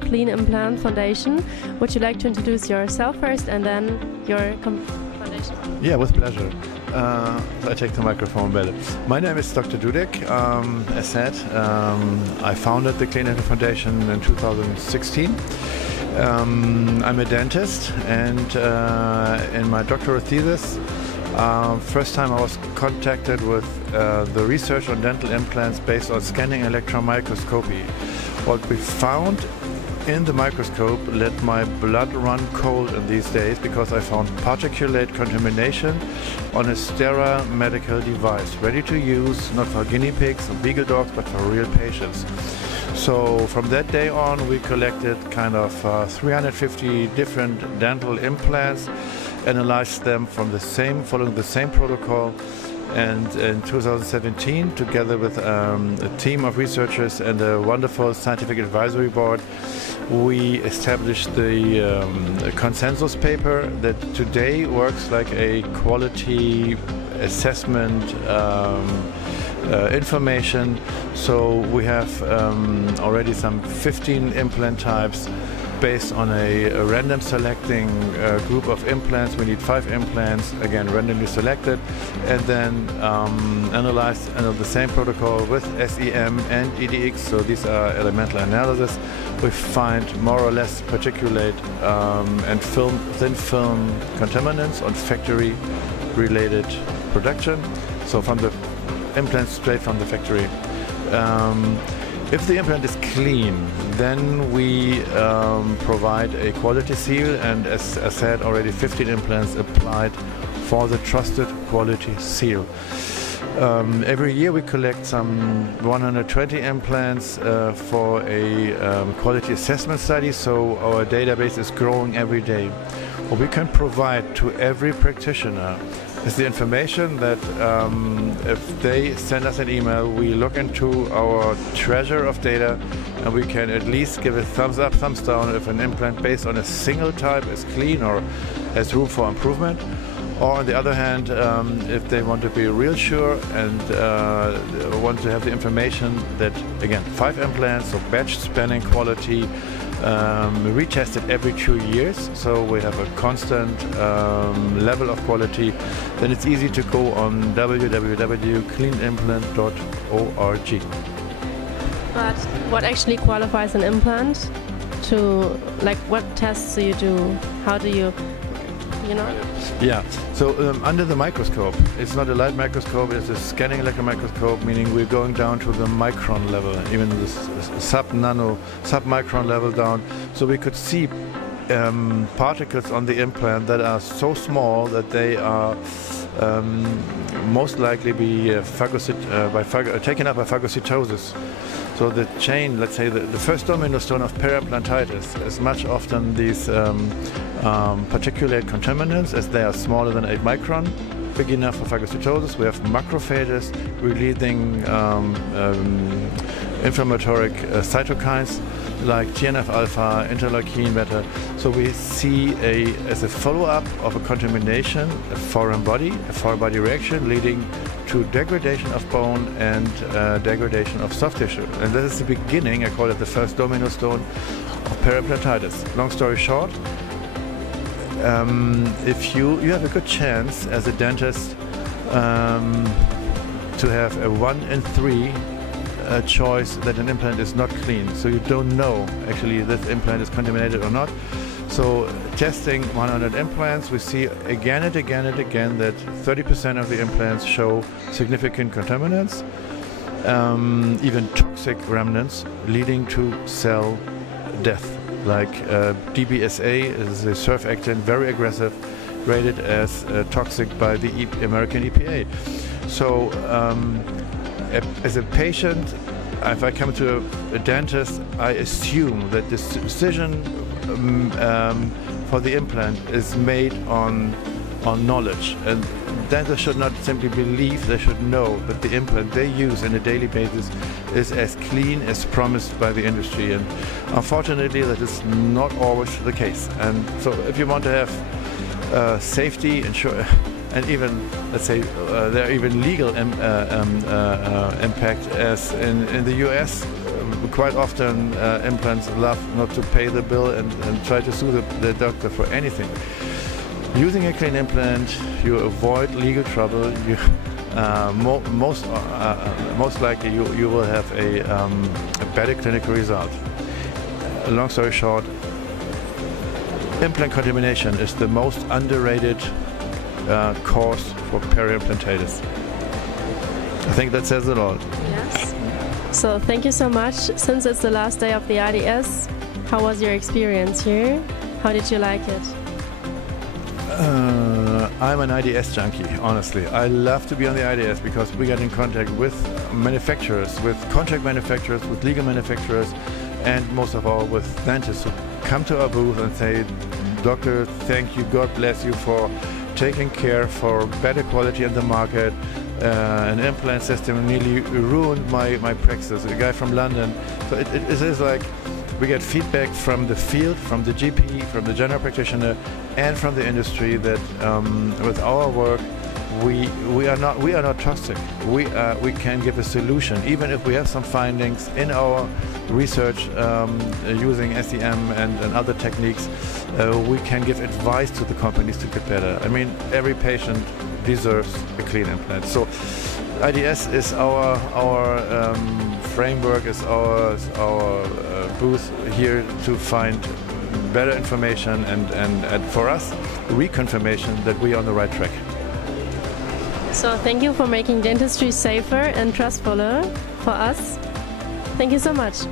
CleanImplant Foundation. Would you like to introduce yourself first and then your foundation? Yeah, with pleasure. I take the microphone better. My name is Dr. Duddeck. As said, I founded the CleanImplant Foundation in 2016. I'm a dentist, and in my doctoral thesis, first time I was contacted with the research on dental implants based on scanning electron microscopy. What we found in the microscope let my blood run cold in these days, because I found particulate contamination on a sterile medical device, ready to use, not for guinea pigs or beagle dogs, but for real patients. So from that day on, we collected kind of 350 different dental implants, analyzed them from following the same protocol. And in 2017, together with a team of researchers and a wonderful scientific advisory board, we established the consensus paper that today works like a quality assessment information. So we have already some 15 implant types based on a random selecting group of implants. We need 5 implants, again randomly selected, and then analyzed under the same protocol with SEM and EDX. So these are elemental analysis. We find more or less particulate and thin film contaminants on factory related production. So from the implants straight from the factory. If the implant is clean, then we provide a quality seal, and as I said already, 15 implants applied for the trusted quality seal. Every year we collect some 120 implants for a quality assessment study, so our database is growing every day. What we can provide to every practitioner is the information that if they send us an email, we look into our treasure of data, and we can at least give a thumbs up, thumbs down if an implant based on a single type is clean or has room for improvement. Or on the other hand, if they want to be real sure and want to have the information that, again, 5 implants, so batch spanning quality, retested every 2 years, so we have a constant level of quality, then it's easy to go on www.cleanimplant.org. But what actually qualifies an implant? Like, what tests do you do? How do you know? Yeah, so under the microscope, it's not a light microscope, it's a scanning electron microscope, meaning we're going down to the micron level, even the sub-micron level down. So we could see particles on the implant that are so small that they are most likely be taken up by phagocytosis. So the chain, let's say the first domino stone of periimplantitis is much often these particulate contaminants, as they are smaller than 8 micron, big enough for phagocytosis. We have macrophages releasing inflammatory cytokines like TNF-alpha, interleukin beta. So we see as a follow-up of a contamination, a foreign body reaction leading to degradation of bone and degradation of soft tissue. And this is the beginning, I call it the first domino stone of periimplantitis. Long story short, if you have a good chance as a dentist to have a 1 in 3 choice that an implant is not clean. So you don't know actually this implant is contaminated or not. So testing 100 implants, we see again and again and again that 30% of the implants show significant contaminants, even toxic remnants leading to cell death. Like DBSA is a surfactant, very aggressive, rated as toxic by the American EPA. So as a patient, if I come to a dentist, I assume that this decision for the implant is made on knowledge, and dentists should not simply believe, they should know that the implant they use on a daily basis is as clean as promised by the industry, and unfortunately that is not always the case. And so if you want to have safety, and even, let's say, there are even legal impact, as in the US Quite often implants love not to pay the bill and try to sue the doctor for anything. Using a clean implant, you avoid legal trouble. You, most likely you will have a better clinical result. Long story short, implant contamination is the most underrated cause for peri-implantitis. I think that says it all. Yes. So thank you so much. Since it's the last day of the IDS, how was your experience here? How did you like it? I'm an IDS junkie, honestly. I love to be on the IDS because we get in contact with manufacturers, with contract manufacturers, with legal manufacturers, and most of all with dentists who come to our booth and say, "Doctor, thank you, God bless you for taking care for better quality in the market. An implant system nearly ruined my practice." A guy from London. So it is like we get feedback from the field, from the GP, from the general practitioner, and from the industry that with our work we are not toxic. We can give a solution, even if we have some findings in our research using SEM and other techniques. We can give advice to the companies to get better. I mean, every patient deserves a clean implant. So IDS is our framework, is our booth here to find better information and for us reconfirmation that we are on the right track. So thank you for making dentistry safer and trustfuler for us. Thank you so much.